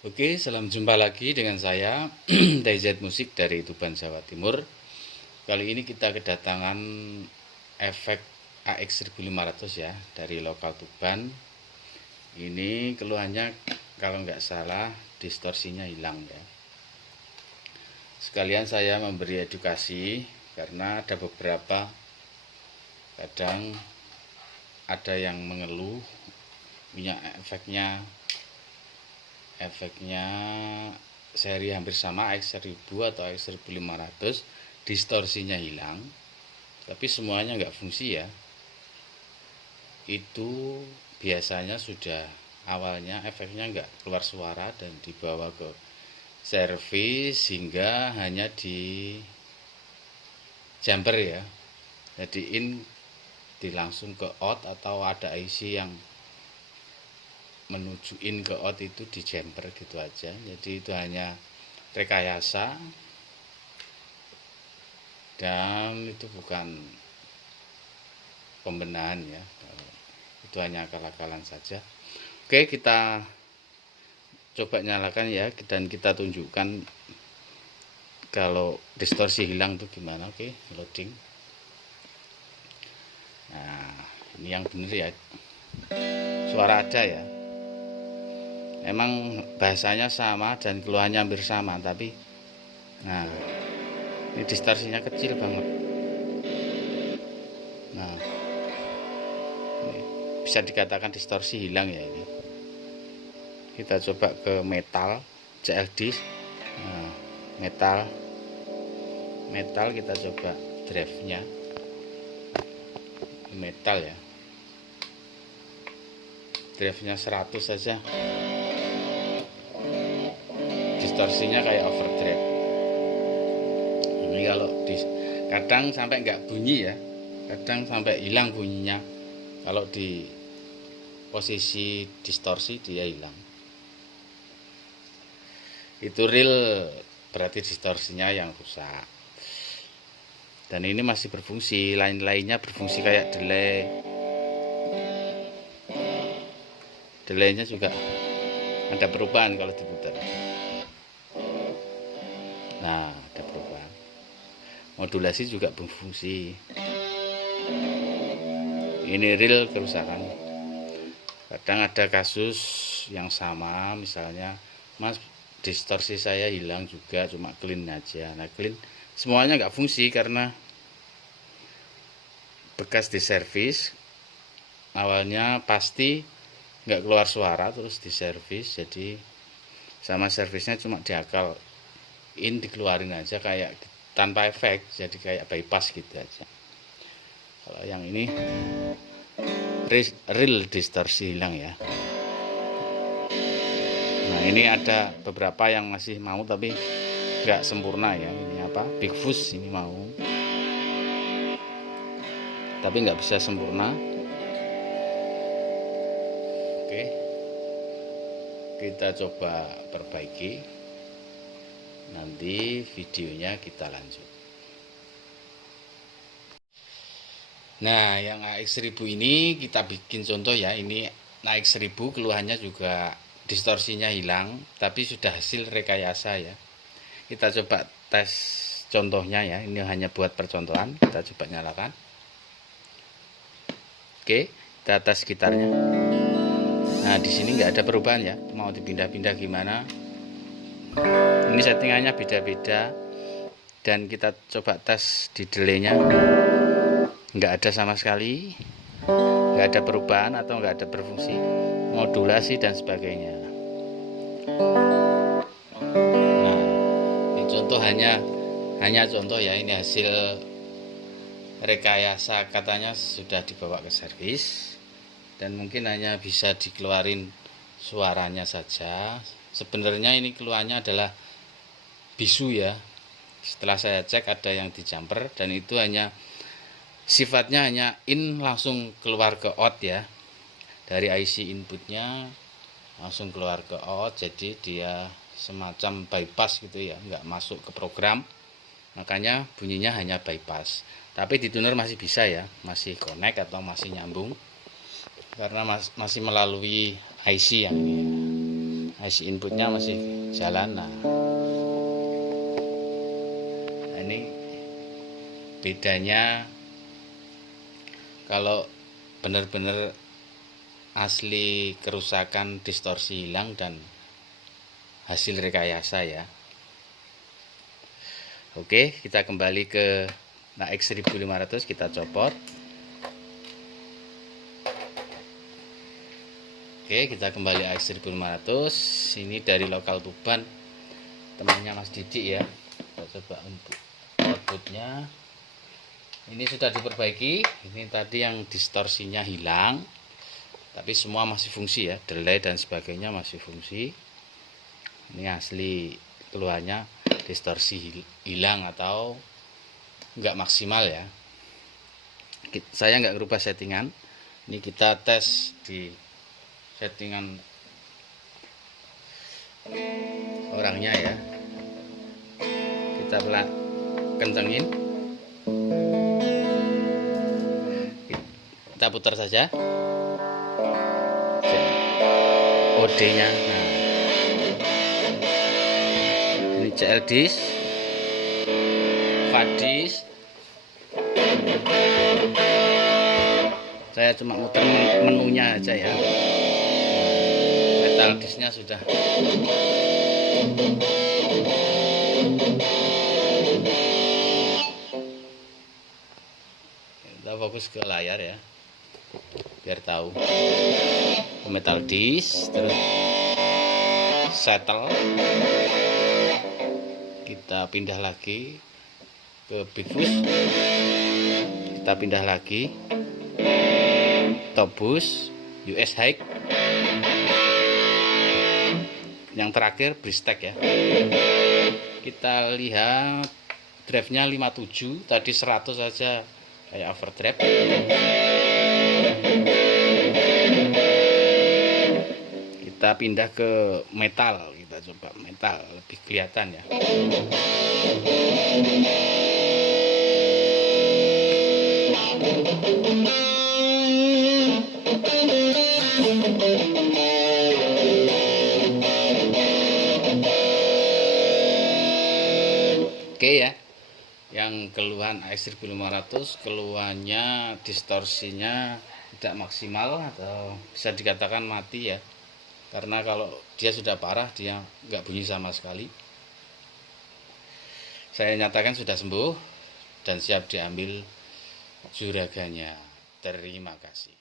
Oke, salam jumpa lagi dengan saya DZ Musik dari Tuban, Jawa Timur. Kali ini kita kedatangan efek AX 1500 ya dari lokal Tuban. Ini keluhannya kalau nggak salah distorsinya hilang ya. Sekalian saya memberi edukasi karena ada beberapa kadang ada yang mengeluh punya efeknya seri hampir sama AX 1000 atau AX 1500, distorsinya hilang tapi semuanya nggak fungsi ya. Itu biasanya sudah awalnya efeknya nggak keluar suara dan dibawa ke servis hingga hanya di jumper ya, jadi langsung ke out atau ada IC yang menuju in ke out itu di jumper gitu aja. Jadi itu hanya rekayasa dan itu bukan pembenahan ya, itu hanya akal-akalan saja. Oke, kita coba nyalakan ya dan kita tunjukkan kalau distorsi hilang tuh gimana. Oke, loading. Nah, ini yang bener ya, suara ada ya, emang bahasanya sama dan keluhannya hampir sama, tapi nah ini distorsinya kecil banget. Nah, ini bisa dikatakan distorsi hilang ya. Ini kita coba ke metal CLD. Nah, metal kita coba drive-nya metal ya, drive-nya 100 saja, distorsinya kayak overdrive. Ini kalau kadang sampai nggak bunyi ya, kadang sampai hilang bunyinya. Kalau di posisi distorsi dia hilang, itu real, berarti distorsinya yang rusak. Dan ini masih berfungsi, lain-lainnya berfungsi kayak delaynya juga ada perubahan kalau diputar. Nah, ada perubahan. Modulasi juga berfungsi. Ini real kerusakan. Kadang ada kasus yang sama, misalnya Mas, distorsi saya hilang juga, cuma clean aja. Nah, clean semuanya nggak fungsi karena bekas diservis. Awalnya pasti nggak keluar suara, terus diservis, jadi sama servisnya cuma diakal in dikeluarin aja kayak tanpa efek, jadi kayak bypass gitu aja. Kalau yang ini real distorsi hilang ya. Nah, ini ada beberapa yang masih mau tapi nggak sempurna ya. Ini apa, Big Fuzz ini mau tapi nggak bisa sempurna. Oke, kita coba perbaiki, nanti videonya kita lanjut. Nah, yang AX 1000 ini kita bikin contoh ya. Ini AX 1000 keluhannya juga distorsinya hilang, tapi sudah hasil rekayasa ya. Kita coba tes contohnya ya, ini hanya buat percontohan. Kita coba nyalakan. Oke, kita tes gitarnya. Nah, di sini nggak ada perubahan ya, mau dipindah-pindah gimana. Ini settingannya beda-beda. Dan kita coba tes di delaynya, nggak ada sama sekali, nggak ada perubahan atau nggak ada berfungsi, modulasi dan sebagainya. Nah, ini contoh hanya contoh ya, ini hasil rekayasa, katanya sudah dibawa ke servis dan mungkin hanya bisa dikeluarin suaranya saja. Sebenarnya ini keluhannya adalah bisu ya. Setelah saya cek ada yang di jumper dan itu hanya sifatnya hanya in langsung keluar ke out ya, dari IC inputnya langsung keluar ke out, jadi dia semacam bypass gitu ya, nggak masuk ke program, makanya bunyinya hanya bypass. Tapi di tuner masih bisa ya, masih connect atau masih nyambung karena masih melalui IC yang ini, IC inputnya masih jalan. Nah, ini bedanya kalau benar-benar asli kerusakan, distorsi hilang, dan hasil rekayasa ya. Oke, kita kembali ke NAX 1500, kita copot. Oke, kita kembali AX 1500. Ini dari lokal Tuban, temannya Mas Didik ya. Kita coba untuk outputnya. Ini sudah diperbaiki. Ini tadi yang distorsinya hilang, tapi semua masih fungsi ya, delay dan sebagainya masih fungsi. Ini asli keluarnya distorsi hilang atau nggak maksimal ya. Saya nggak merubah settingan. Ini kita tes di settingan orangnya ya. Kita kencengin, kita putar saja OD nya. Nah, ini CL disk, FAT disk. Saya cuma muter menunya aja ya. Metal disknya sudah. Kita fokus ke layar ya, biar tahu. Metal disk, terus settle. Kita pindah lagi ke Bitbus. Kita pindah lagi Topbus, US High. Yang terakhir Bristek ya. Kita lihat drive-nya 57, tadi 100 saja kayak overdrive. Kita pindah ke metal, kita coba metal lebih kelihatan ya. Oke ya, yang keluhan AX 1500 keluhannya distorsinya tidak maksimal atau bisa dikatakan mati ya, karena kalau dia sudah parah dia nggak bunyi sama sekali. Saya nyatakan sudah sembuh dan siap diambil juraganya. Terima kasih.